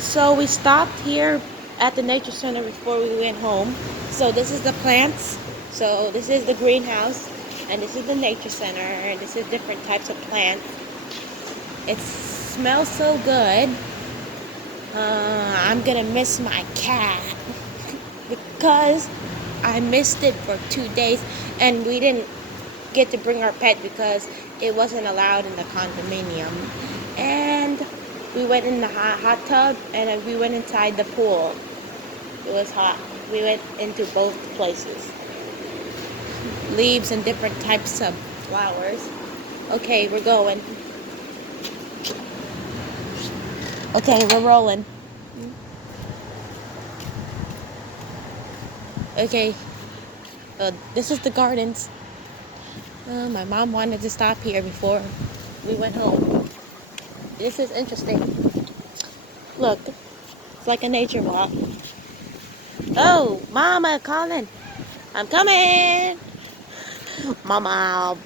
So we stopped here at the nature center before we went home. So this is the plants. So this is the greenhouse, and this is the nature center, and this is different types of plants. It smells so good. I'm gonna miss my cat because I missed it for 2 days, and we didn't get to bring our pet because it wasn't allowed in the condominium. And we went in the hot tub, and then we went inside the pool. It was hot. We went into both places. Leaves and different types of flowers. Okay, we're going. Okay, we're rolling. Okay, this is the gardens. My mom wanted to stop here before we went home. This is interesting. Look, it's like a nature walk. Oh, Mama calling. I'm coming. Mama.